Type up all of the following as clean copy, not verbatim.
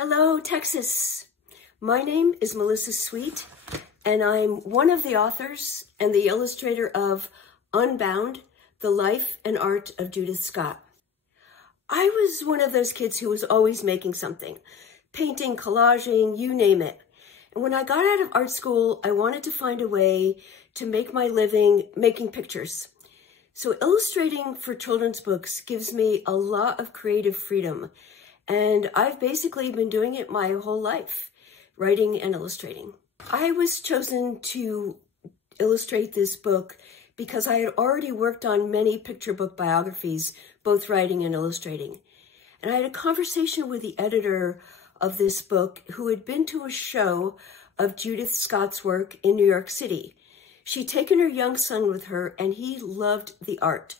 Hello, Texas. My name is Melissa Sweet, and I'm one of the authors and the illustrator of Unbound, The Life and Art of Judith Scott. I was one of those kids who was always making something, painting, collaging, you name it. And when I got out of art school, I wanted to find a way to make my living making pictures. So illustrating for children's books gives me a lot of creative freedom. And I've basically been doing it my whole life, writing and illustrating. I was chosen to illustrate this book because I had already worked on many picture book biographies, both writing and illustrating. And I had a conversation with the editor of this book who had been to a show of Judith Scott's work in New York City. She'd taken her young son with her and he loved the art.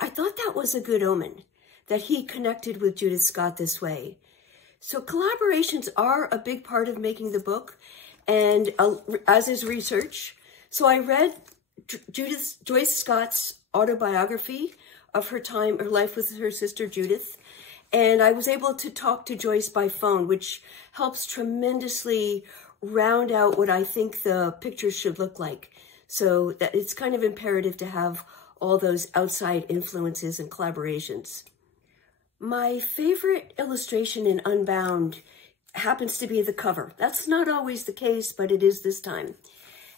I thought that was a good omen, that he connected with Judith Scott this way. So collaborations are a big part of making the book, and as is research. So I read Joyce Scott's autobiography of her life with her sister Judith, and I was able to talk to Joyce by phone, which helps tremendously round out what I think the pictures should look like. So that it's kind of imperative to have all those outside influences and collaborations. My favorite illustration in Unbound happens to be the cover. That's not always the case, but it is this time.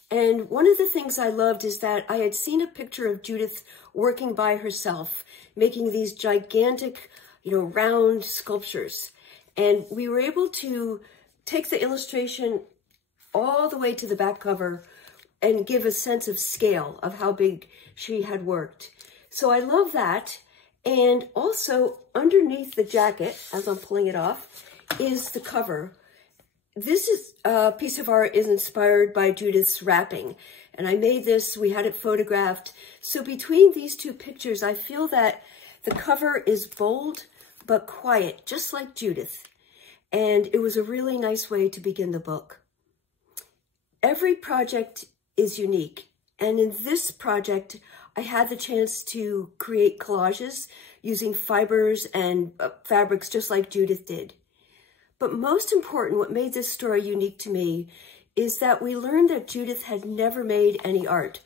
And one of the things I loved is that I had seen a picture of Judith working by herself, making these gigantic, round sculptures. And we were able to take the illustration all the way to the back cover and give a sense of scale of how big she had worked. So I love that. And also underneath the jacket, as I'm pulling it off, is the cover. This piece of art is inspired by Judith's wrapping. And I made this, we had it photographed. So between these two pictures, I feel that the cover is bold but quiet, just like Judith. And it was a really nice way to begin the book. Every project is unique. And in this project, I had the chance to create collages using fibers and fabrics just like Judith did. But most important, what made this story unique to me is that we learned that Judith had never made any art.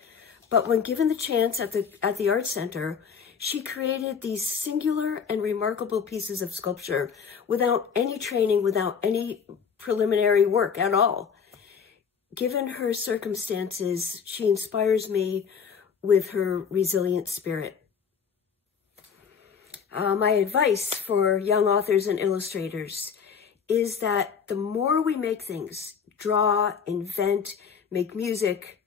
But when given the chance at the Art Center, she created these singular and remarkable pieces of sculpture without any training, without any preliminary work at all. Given her circumstances, she inspires me with her resilient spirit. My advice for young authors and illustrators is that the more we make things, draw, invent, make music,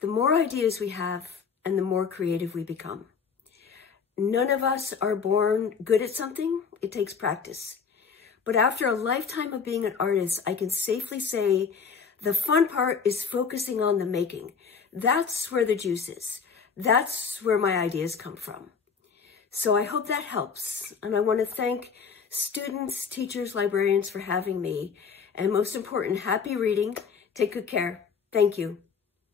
the more ideas we have and the more creative we become. None of us are born good at something. It takes practice. But after a lifetime of being an artist, I can safely say the fun part is focusing on the making. That's where the juice is. That's where my ideas come from. So I hope that helps. And I want to thank students, teachers, librarians for having me. And most important, happy reading. Take good care. Thank you.